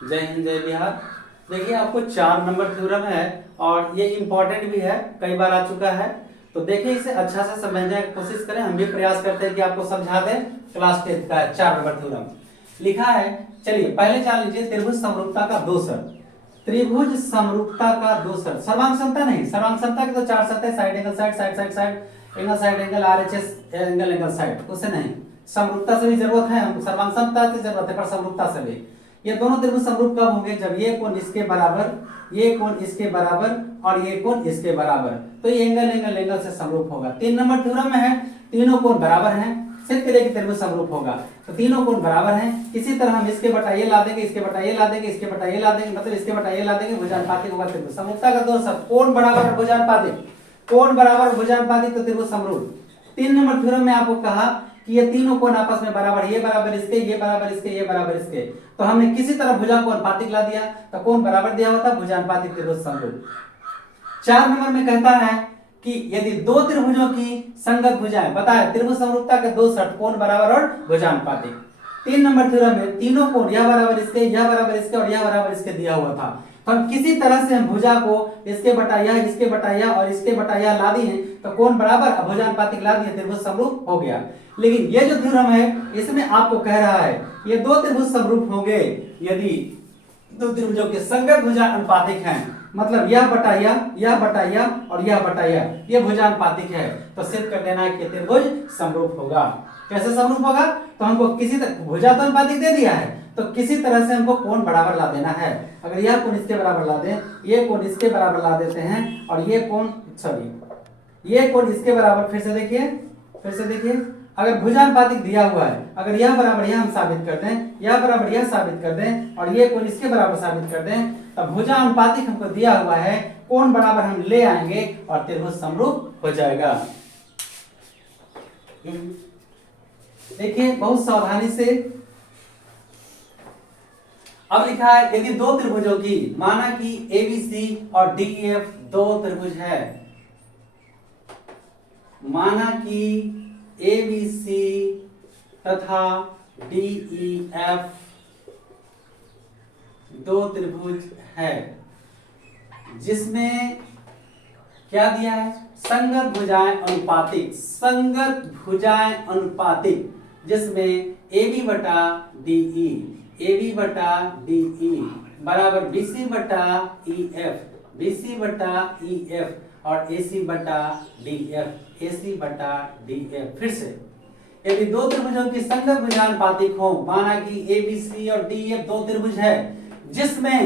जय हिंद जय बिहार। देखिए आपको 4 नंबर थ्योरम है और ये इम्पोर्टेंट भी है, कई बार आ चुका है। तो देखिए इसे अच्छा से समझने की कोशिश करें, हम भी प्रयास करते हैं कि आपको समझा दें। क्लास 10 का 4 नंबर थ्योरम लिखा है। चलिए पहले जान लीजिए त्रिभुज समरूपता का दोषर। त्रिभुज समरूपता का दोषर, सर्वांग समता नहीं, सर्वांग समता के तो 4 सतह, side angle side, side side side, angle side angle, RHS angle angle side, उसे नहीं। समरूपता से भी जरूरत है हमको, सर्वांग समता से जरूरत है पर समरूपता से भी। ये दोनों त्रिभुज समरूप कब होंगे? जब ये कोण इसके बराबर, ये कोण इसके बराबर और ये कोण इसके बराबर, तो ये एंगल एंगल एंगल से समरूप होगा। 3 नंबर थ्योरम में है तीनों कोण बराबर हैं, सिद्ध करें कि त्रिभुज समरूप होगा। तो तीनों कोण बराबर हैं, इसी तरह हम इसके बटा ये ला देंगे, इसके बटा ये ला देंगे, इसके बटा ये ला देंगे, मतलब इसके बटा ये ला देंगे, भुजानुपातिक होगा त्रिभुज। समरूपता का दोष सब कोण बराबर और भुजानुपातिक, कोण बराबर भुजानुपातिक तो त्रिभुज समरूप। 3 नंबर थ्योरम में आपको कहा कि ये तीनों कोण आपस में बराबर, ये बराबर इसके, ये बराबर इसके, ये बराबर इसके, तो हमने किसी तरह भुजा को अनुपातिक ला दिया, तो कोण बराबर दिया हुआ था, भुजानुपातिक त्रिभुज समरूप। 4 नंबर में कहता है कि यदि दो त्रिभुजों की संगत भुजाएं, बताया त्रिभुज समरूपता के दो शर्त, कोण बराबर और भुजानुपातिक। 3 नंबर थ्योरम में तीनों कोण यह बराबर इसके, यह बराबर इसके और यह बराबर इसके दिया हुआ था, तो हम किसी तरह से हम भुजा को इसके बटा यह, इसके बटा यह और इसके बटा यह ला दिए, तो कोण बराबर और भुजानुपातिक ला दिए, त्रिभुज समरूप हो गया। लेकिन ये जो थ्योरम है इसमें आपको कह रहा है ये दो त्रिभुज समरूप होंगे यदि दो त्रिभुजों के संगत भुजा अनुपातिक हैं, मतलब यह बटा यह और यह बटा यह, ये भुजानुपातिक है, तो सिद्ध कर देना है कि त्रिभुज समरूप होगा। कैसे समरूप होगा? तो हमको किसी तरह भुजा तो अनुपातिक दे दिया है, तो किसी तरह से हमको कोण बराबर ला देना है। अगर यह कोण इसके बराबर ला दें, ये कोण इसके बराबर ला देते हैं और ये कोण ये कोण इसके बराबर, फिर से देखिए अगर भुजानुपातिक दिया हुआ है, अगर यह बराबर यह हम साबित कर दें, यह बराबर यह साबित कर दें और ये कोण इसके बराबर साबित कर दें, तब भुजानुपातिक हमको दिया हुआ है, कोण बराबर हम ले आएंगे और त्रिभुज समरूप हो जाएगा। देखिए बहुत सावधानी से। अब लिखा है यदि दो त्रिभुजों की, माना कि ABC और DEF दो त्रिभुज है, माना कि ABC तथा DEF दो त्रिभुज है, जिसमें क्या दिया है? संगत भुजाएं अनुपातिक, संगत भुजाएं अनुपातिक, जिसमें AB बटा DE, AB बटा DE बराबर BC बटा EF, BC बटा EF और AC बटा DF, AC बटा DF। फिर से यदि दो त्रिभुजों की संगत भुजानुपातिक हो, माना कि ABC और DF दो त्रिभुज है, जिसमें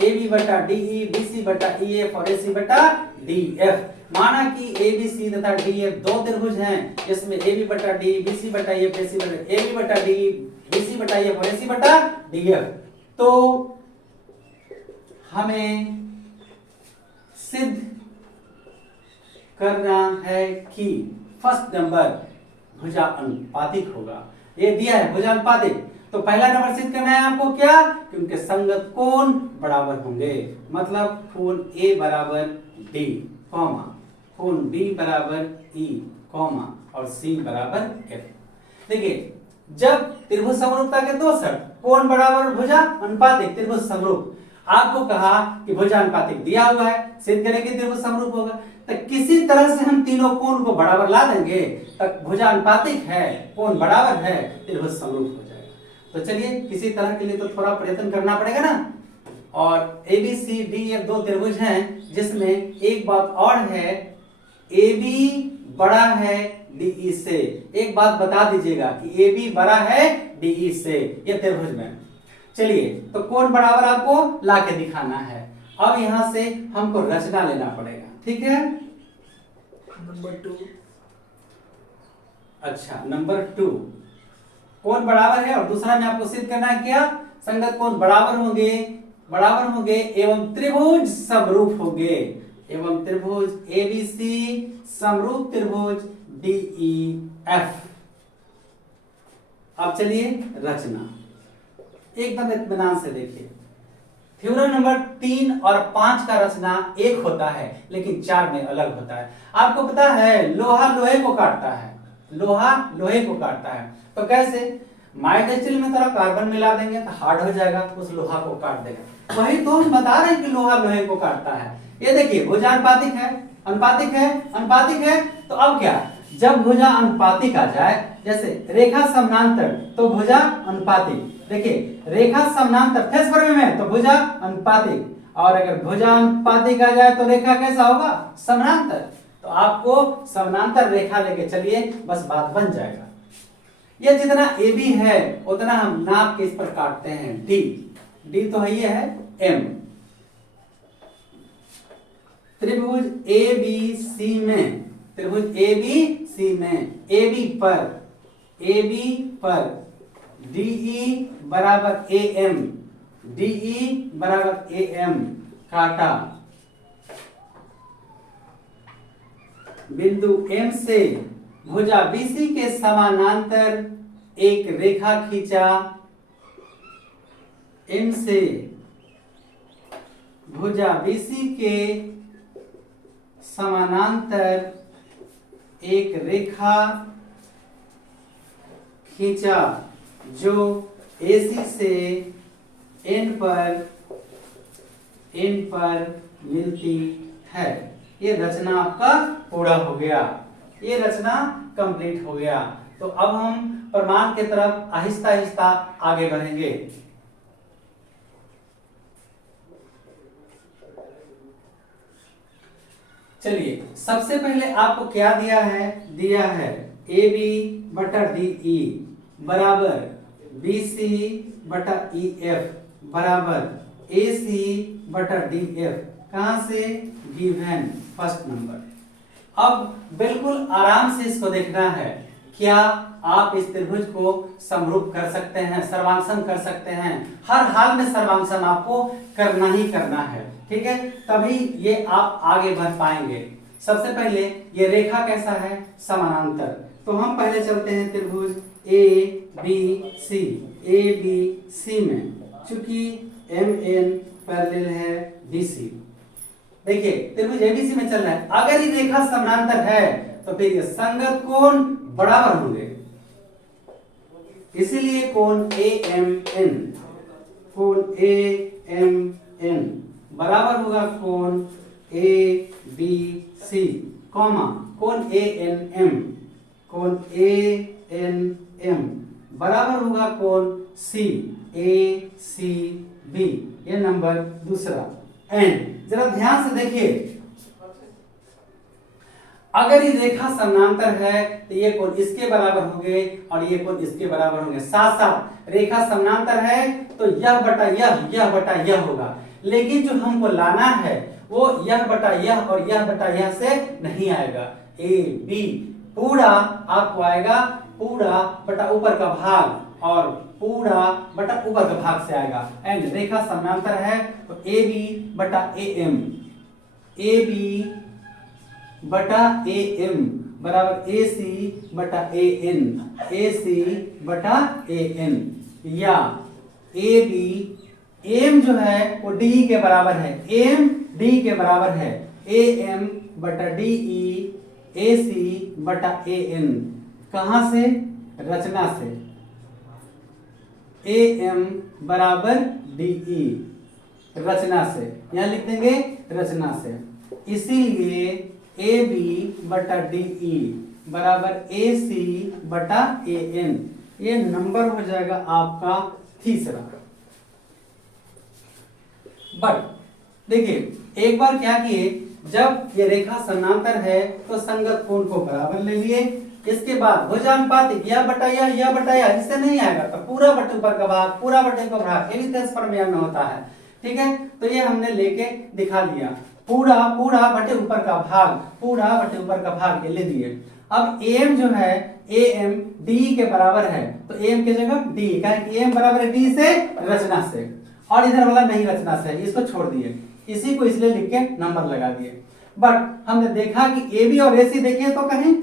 AB बटा DE, BC बटा EF और AC बटा DF, माना कि ABC तथा DF दो त्रिभुज हैं, जिसमें AB बटा DE, BC बटा EF, AC बटा AB बटा DE, BC बटा EF और AC बटा DF, तो हमें सिद्ध करना है कि फर्स्ट नंबर भुजा अनुपातिक होगा। ये दिया है भुजा अनुपातिक, तो पहला नंबर सिद्ध करना है आपको क्या? कि उनके संगत कोण बराबर होंगे, मतलब कोण A बराबर D, कोण B बराबर E, और C बराबर F। देखिए जब त्रिभुज समरूपता के दो शर्त, कोण बराबर भुजा अनुपातिक, त्रिभुज समरूप, आपको कहा कि भुजा अनुपातिक दिया हुआ है, सिद्ध करेंगे त्रिभुज समरूप होगा, तो किसी तरह से हम तीनों कोण को बराबर ला देंगे, तब भुजा अनुपातिक है, कोण बराबर है, त्रिभुज समरूप हो जाएगा। तो चलिए किसी तरह के लिए तो थोड़ा प्रयत्न करना पड़ेगा ना। और ABCDF दो त्रिभुज हैं, जिसमें एक बात और है, AB बड़ा है DE से। एक बात बता दीजिएगा कि AB बड़ा है DE से, ये त्रिभुज में। चलिए तो कोण बराबर आपको ला के दिखाना है। अब यहां से हमको रचना लेना पड़ेगा, ठीक है? नंबर 2। अच्छा नंबर 2, कोण बराबर है और दूसरा में आपको सिद्ध करना है क्या? संगत कोण बराबर होंगे एवं त्रिभुज समरूप होंगे, एवं त्रिभुज ABC समरूप त्रिभुज DEF। अब चलिए रचना एकदम इत्मीनान से देखिए। थ्योरम नंबर 3 और 5 का रचना एक होता है, लेकिन 4 में अलग होता है। आपको पता है लोहा लोहे को काटता है, लोहा लोहे को काटता है, तो कैसे? माइल्ड स्टील में थोड़ा कार्बन मिला देंगे तो हार्ड हो जाएगा, उस लोहा को काट देगा। वही तो हम बता रहे हैं कि लोहा लोहे को काटता है। ये देखिए भुजा अनुपातिक है, अनुपातिक है, अनुपातिक है, तो अब क्या, जब भुजा अनुपातिक आ जाए, जैसे रेखा समानांतर तो भुजा अनुपातिक, देखिए रेखा समानांतर फेस पर में तो भुजा अनुपातिक, और अगर भुजा अनुपातिक आ जाए तो रेखा कैसा होगा, समानांतर। तो आपको समानांतर रेखा लेके चलिए, बस बात बन जाएगा। ये जितना ए बी है उतना हम नाप के इस पर काटते हैं डी, डी तो है ये है एम। त्रिभुज ए बी सी में, त्रिभुज ए बी सी में ए बी पर डीई बराबर ए एम, डीई बराबर ए एम काटा, बिंदु एम से भुजा बीसी के समानांतर एक रेखा खींचा, एम से भुजा बीसी के समानांतर एक रेखा खींचा जो AC से N पर मिलती है। ये रचना आपका पूरा हो गया, ये रचना कंप्लीट हो गया। तो अब हम प्रमाण की तरफ आहिस्ता आहिस्ता आगे बढ़ेंगे। चलिए सबसे पहले आपको क्या दिया है, दिया है ए बी बटा डी ई बराबर बी सी बटा ई एफ बराबर ए सी बटा डी एफ, कहां से, गिवन फर्स्ट नंबर। अब बिल्कुल आराम से इसको देखना है, क्या आप इस त्रिभुज को समरूप कर सकते हैं, सर्वांकन कर सकते हैं। हर हाल में सर्वांकन आपको करना ही करना है, ठीक है, तभी ये आप आगे बढ़ पाएंगे। सबसे पहले ये रेखा कैसा है, समानांतर। तो हम पहले चलते हैं त्रिभुज A B C, A B C में चूंकि एम एन पैरेलल है बी सी। देखिए त्रिभुज एबीसी में चल रहा है, अगर ये रेखा समानांतर है तो फिर ये संगत कोण बराबर होंगे, इसीलिए कोण ए एम एन, कोण ए एम एन बराबर होगा कोण ए बी सी, कॉमा कोण ए एन एम, कोण ए एन एम बराबर होगा कोण सी ए सी बी। ये नंबर दूसरा। एंड जरा ध्यान से देखिए, अगर ये रेखा समानांतर है तो ये कोण इसके बराबर होंगे और ये कोण इसके बराबर होंगे। साथ साथ रेखा समानांतर है तो यह बटा यह बटा यह होगा, लेकिन जो हमको लाना है वो यह बटा यह और यह बटा यह से नहीं आएगा। ए बी पूरा आपको आएगा पूरा बटा ऊपर का भाग और पूरा बटा ऊपर का भाग से आएगा। एंड रेखा समानांतर है तो ए बी बटा ए एम, ए बी बटा ए एम बराबर ए सी बटा ए एन, ए सी बटा ए एन, या ए बी एम जो है वो डी के बराबर है, एम डी के बराबर है, ए एम बटा डी ई ए सी बटा ए एन। कहां से, रचना से, ए एम बराबर डी ई, रचना से, यहां लिख देंगे रचना से। इसीलिए ए बी बटा डी ई बराबर ए सी बटा ए एन, ये नंबर हो जाएगा आपका तीसरा। बट देखिए एक बार क्या किए, जब ये रेखा समानांतर है तो संगत कोण को बराबर ले लिए, इसके बाद भुजानुपातिक यह बटा यह इससे नहीं आएगा तो पूरा बटे ऊपर का भाग, पूरा बटे ऊपर भाग, ये भी 10 प्रमेय में होता है, ठीक है। तो ये हमने लेके दिखा दिया, पूरा बटे ऊपर का भाग, पूरा बटे ऊपर का भाग ये ले दिए। अब एम जो है ए एम डी के बराबर है तो एम की जगह डी, कारण एम बराबर है डी से, रचना से, और इधर वाला नहीं रचना से, इसको छोड़ दिए, इसी को इसलिए लिख के नंबर लगा दिए। बट हमने देखा कि ए बी और ए सी, देखिए तो कहीं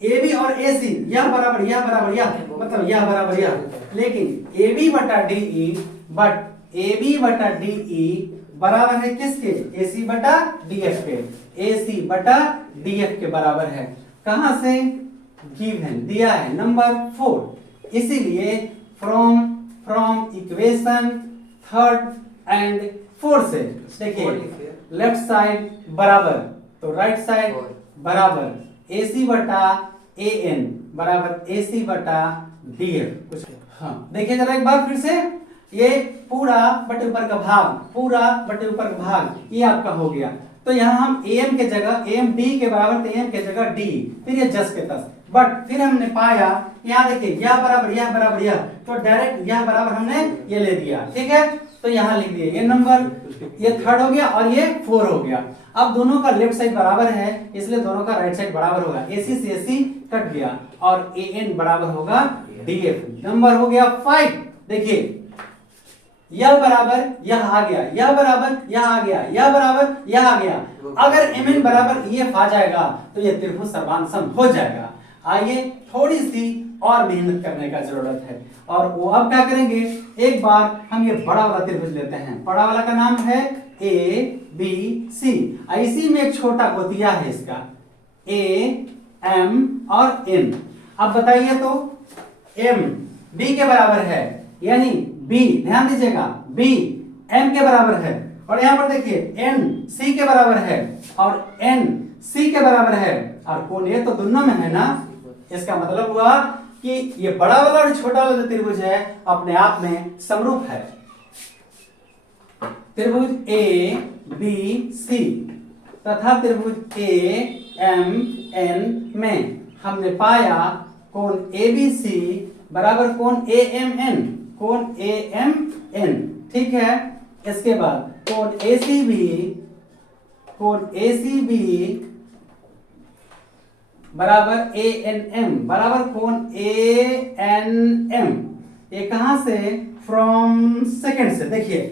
ए बी और ए सी यह बराबर यह मतलब यह बराबर यह, लेकिन ए बी बटा D E, but A B बटा डी ई बराबर है किसके, ए सी बटा डी एफ के, ए सी बटा डी एफ के बराबर है। कहां से, गिवन दिया है नंबर 4, इसीलिए from equation third and fourth से देखिए लेफ्ट साइड बराबर तो राइट साइड बराबर AC बटा AN बराबर AC बटा DF कुछ। हाँ देखिए जरा एक बार फिर से, ये पूरा बटे ऊपर का भाग, पूरा बटे ऊपर का भाग ये आपका हो गया। तो यहाँ हम AM के जगह AM D के बराबर तो AM के जगह D, फिर ये जस के तस। बट फिर हमने पाया यहाँ देखिए यह बराबर यह, तो डायरेक्ट यह बराबर हमने ये ले दिया, ठीक है। तो यहाँ लिख दिए ये नंबर, ये थर्ड हो गया और ये 4 हो गया। अब दोनों का लेफ्ट साइड बराबर है इसलिए दोनों का राइट साइड बराबर होगा। AC से AC कट गया और AN बराबर होगा DF। नंबर हो गया 5। देखिए यह बराबर यह आ गया, यह बराबर यह आ गया, यह बराबर यह आ गया। अगर MN बराबर EF आ जाएगा तो यह त्रिभुज सर्वांग हो जाएगा। आइए थोड़ी सी और मेहनत करने का जरूरत है, और वो अब क्या करेंगे, एक बार हम ये बड़ा वाला त्रिभुज लेते हैं। बड़ा वाला का नाम है ABC। इसी में एक छोटा गोतिया है इसका AM और N। अब बताइए तो M B के बराबर है, यानी B ध्यान दीजिएगा B M के बराबर है, और यहाँ पर देखिए N C के बराबर है और N C के बराबर है, और कोण ये तो दोनों में है ना। इसका मतलब हुआ कि ये बड़ा वाला और छोटा वाला जो त्रिभुज है अपने आप में समरूप है। त्रिभुज ABC तथा त्रिभुज AMN में हमने पाया कोण ABC बराबर कोण AMN, कोण AMN, ठीक है। इसके बाद कोण ACB बराबर ANM बराबर कोण ANM। ये कहां से, फ्रॉम सेकंड से। देखिए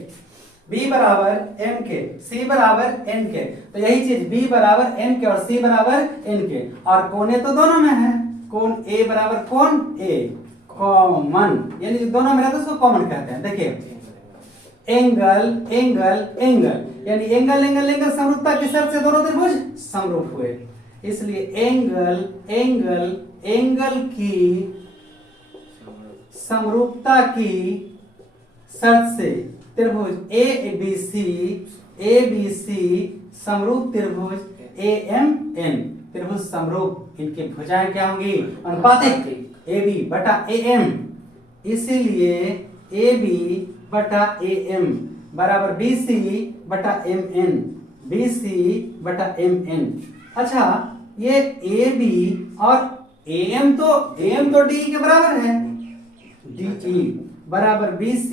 B बराबर M के, C बराबर N के, तो यही चीज B बराबर M के और C बराबर N के, और कोने तो दोनों में है। कोण A बराबर कोण A कॉमन, यानी दोनों में रहता है उसको कॉमन कहते हैं। देखिए एंगल एंगल एंगल, यानी एंगल एंगल एंगल समरूपता की शर्त से दोनों त्रिभुज समरूप हुए, इसलिए एंगल एंगल एंगल की समरूपता की शर्त से त्रिभुज ABC समरूप त्रिभुज AMN त्रिभुज समरूप। इनकी भुजाएं क्या होंगी, अनुपातिक, AB बटा AM। इसीलिए AB बटा AM बराबर BC बटा MN, BC बटा MN। अच्छा ये AB और AM तो DE के बराबर है, DE बराबर BC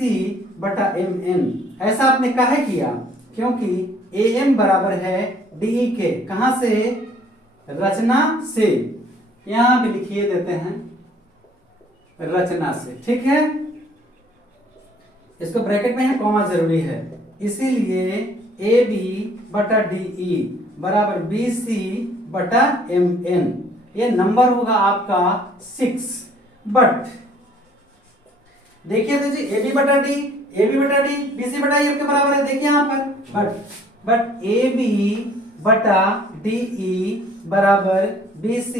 बटा MN। ऐसा आपने काहे किया, क्योंकि AM बराबर है DE के, कहां से, रचना से। यहां भी लिखिए देते हैं रचना से, ठीक है। इसको ब्रैकेट में है, कॉमा जरूरी है। इसीलिए AB बटा DE बराबर BC बटा MN। ये नंबर होगा आपका 6। बट देखिए तो जी AB बटा D BC बटा EF के बराबर है। देखिए यहाँ पर बट AB बटा DE बराबर BC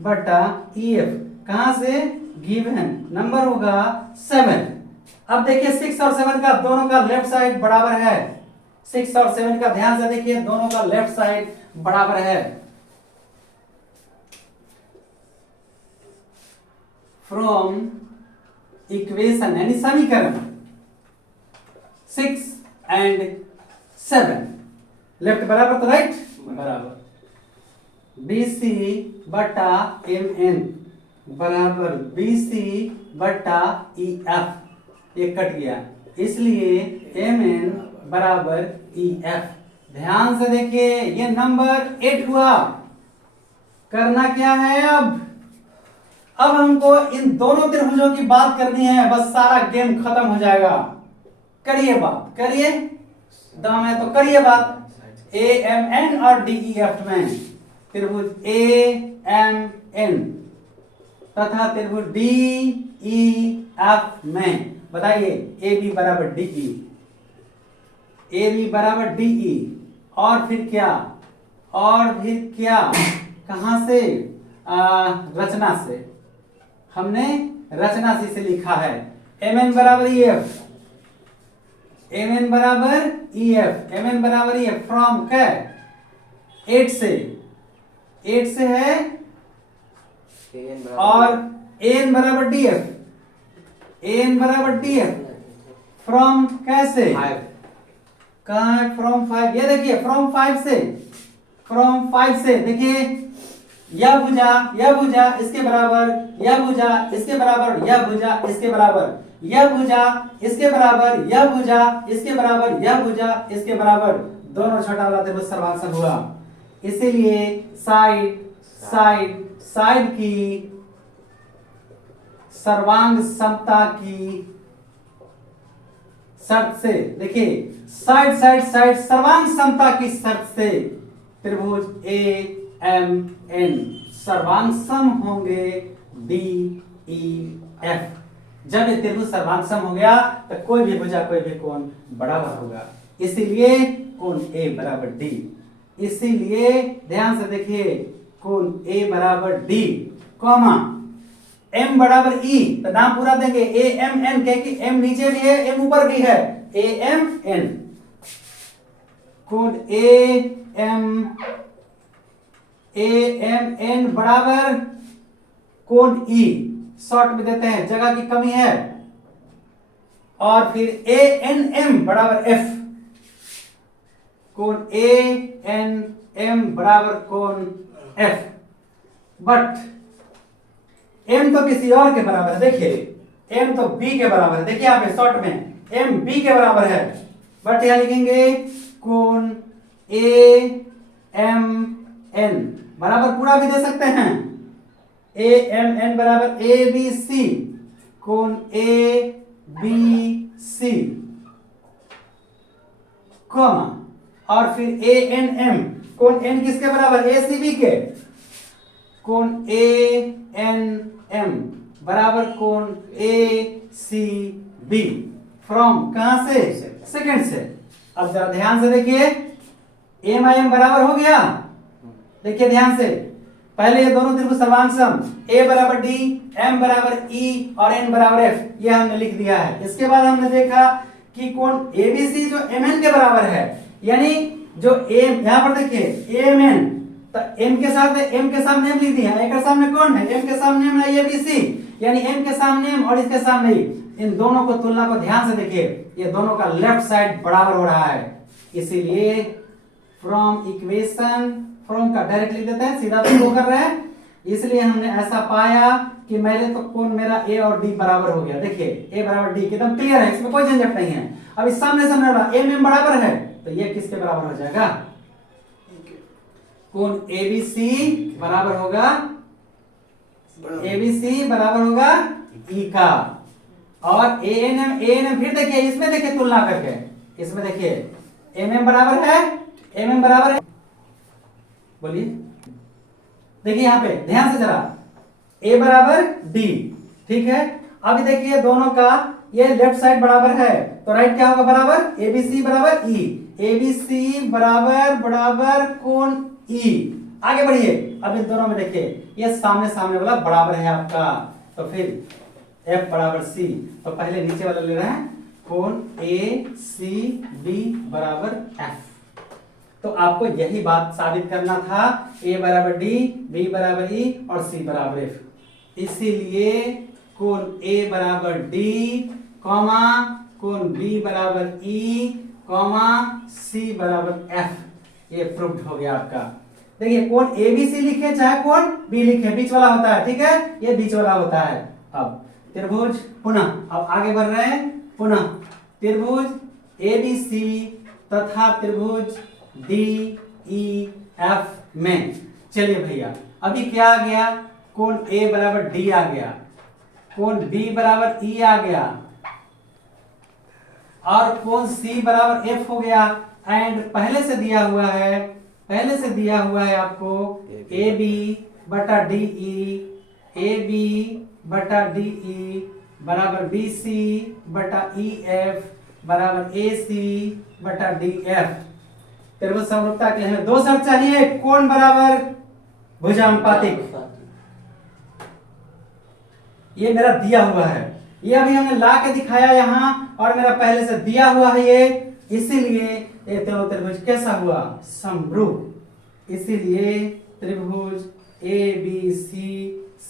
बटा EF, कहां से, गिवन नंबर होगा 7। अब देखिए 6 और 7 का दोनों का लेफ्ट साइड बराबर है। 6 और 7 का ध्यान से देखिए, दोनों का लेफ्ट साइड बराबर है। फ्रॉम इक्वेशन यानी समीकरण 6 एंड 7, लेफ्ट बराबर तो राइट बराबर, BC बटा MN बराबर BC बटा EF, ये कट गया, इसलिए MN बराबर EF। ध्यान से देखिए ये नंबर 8 हुआ। करना क्या है अब हमको इन दोनों त्रिभुजों की बात करनी है, बस सारा गेम खत्म हो जाएगा। करिए बात, करिए, दम है तो करिए बात। AMN और DEF में त्रिभुज AMN तथा त्रिभुज DEF में बताइए AB बराबर DE, AB बराबर DE, और फिर क्या, कहां से, रचना से। हमने रचना से इसे लिखा है mn बराबर EF, mn बराबर EF, mn बराबर EF फ्रॉम क्या 8 से है और an बराबर DF, an बराबर DF फ्रॉम कैसे कहाँ है फ्रॉम 5, ये देखिए फ्रॉम 5 से देखिए यह भुजा इसके बराबर, यह भुजा इसके बराबर, यह भुजा इसके बराबर, यह भुजा इसके बराबर, यह भुजा इसके बराबर, यह भुजा इसके बराबर, दोनों छोटा वाला त्रिभुज सर्वांग हुआ। इसीलिए साइड की सर्वांग समता की शर्त से, देखिए साइड सर्वांग समता की शर्त से त्रिभुज AMN सर्वांग सम होंगे DEF। जब ये त्रिभुज सर्वांग सम हो गया तो कोई भी भुजा कोई भी कोण बराबर होगा, इसीलिए कोण A बराबर D। इसीलिए ध्यान से देखिए कोण A बराबर D कॉमा M बराबर E, तो नाम पूरा देंगे AMN, क्योंकि M नीचे भी है M ऊपर भी है, AMN कोण AMN बराबर कोण E, शॉर्ट में देते हैं जगह की कमी है, और फिर ANM बराबर F, कोण ANM बराबर कोण F, बट M तो किसी और के बराबर है, देखिए M तो B के बराबर है, देखिए यहाँ पे शॉर्ट में M B के बराबर है, बट यहां लिखेंगे कोण AMN बराबर पूरा भी दे सकते हैं, AMN बराबर ABC कोण ABC कॉमा, और फिर ANM कोण N किसके बराबर ACB के, कोण ANM बराबर कोण ACB फ्रॉम कहां से सेकंड से। अब जरा ध्यान से देखिए MIM बराबर हो गया, देखिए ध्यान से, पहले ये दोनों त्रिभुज सर्वांग सम A बराबर D, M बराबर E और N बराबर F, ये हमने लिख दिया है। इसके बाद हमने देखा कि कोण ABC जो MN के बराबर है, यानी जो M यहां पर देखिए AMN, तो M के सामने M लिख दिया, एक के सामने कौन है M के सामने M है ABC, यानी M के सामने M और इसके सामने इन दोनों को तुलना को ध्यान से देखिए, ये दोनों का लेफ्ट साइड बराबर हो रहा है, इसीलिए फ्रॉम इक्वेशन, फ्रॉम का डायरेक्ट लिख देते हैं, सीधा तो कर रहे हैं, इसलिए हमने ऐसा पाया कि पहले तो कोण मेरा A और D बराबर हो गया, देखिए A बराबर D एकदम क्लियर है, इसमें कोई झंझट नहीं है। अब इस सामने वाला MM बराबर है, तो ये किसके बराबर हो जाएगा, कोण ABC बराबर होगा, ABC बराबर होगा E का, और ANM फिर देखिए इसमें देखिए तुलना करके, इसमें देखिए MM बराबर है, बोलिए, देखिए यहां पे ध्यान से जरा A बराबर D, ठीक है। अभी देखिए दोनों का ये लेफ्ट साइड बराबर है, तो राइट क्या होगा बराबर, ABC बराबर E, ABC बराबर कोण E। आगे बढ़िए, अब इन दोनों में देखिए ये सामने वाला बराबर है आपका, तो फिर F बराबर C, तो पहले नीचे वाला ले रहे हैं कोण ACB बराबर F। तो आपको यही बात साबित करना था, A बराबर D, B बराबर E और C बराबर F। इसीलिए कोण A बराबर D, कोण B बराबर E, C बराबर F, ये प्रूव्ड हो गया आपका। देखिए कोण ABC लिखे चाहे कोण B लिखे, बीच वाला होता है, ठीक है, ये बीच वाला होता है। अब त्रिभुज पुनः, अब आगे बढ़ रहे हैं, पुनः त्रिभुज ABC तथा त्रिभुज DEF में, चलिए भैया अभी क्या आ गया, कोण A बराबर D आ गया, कोण B बराबर E आ गया, और कोण C बराबर F हो गया, एंड पहले से दिया हुआ है आपको AB बटा DE बराबर BC बटा EF बराबर AC बटा DF। त्रिभुज समरूपता के लिए हमें दो शर्त चाहिए, कोण बराबर भुजानुपातिक, ये मेरा दिया हुआ है, ये अभी हमने ला के दिखाया यहाँ, और मेरा पहले से दिया हुआ है ये, इसीलिए ये दोनों त्रिभुज कैसा हुआ, समरूप। इसीलिए त्रिभुज ए बी सी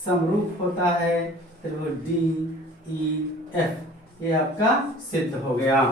समरूप होता है त्रिभुज डी ई एफ। ये आपका सिद्ध हो गया।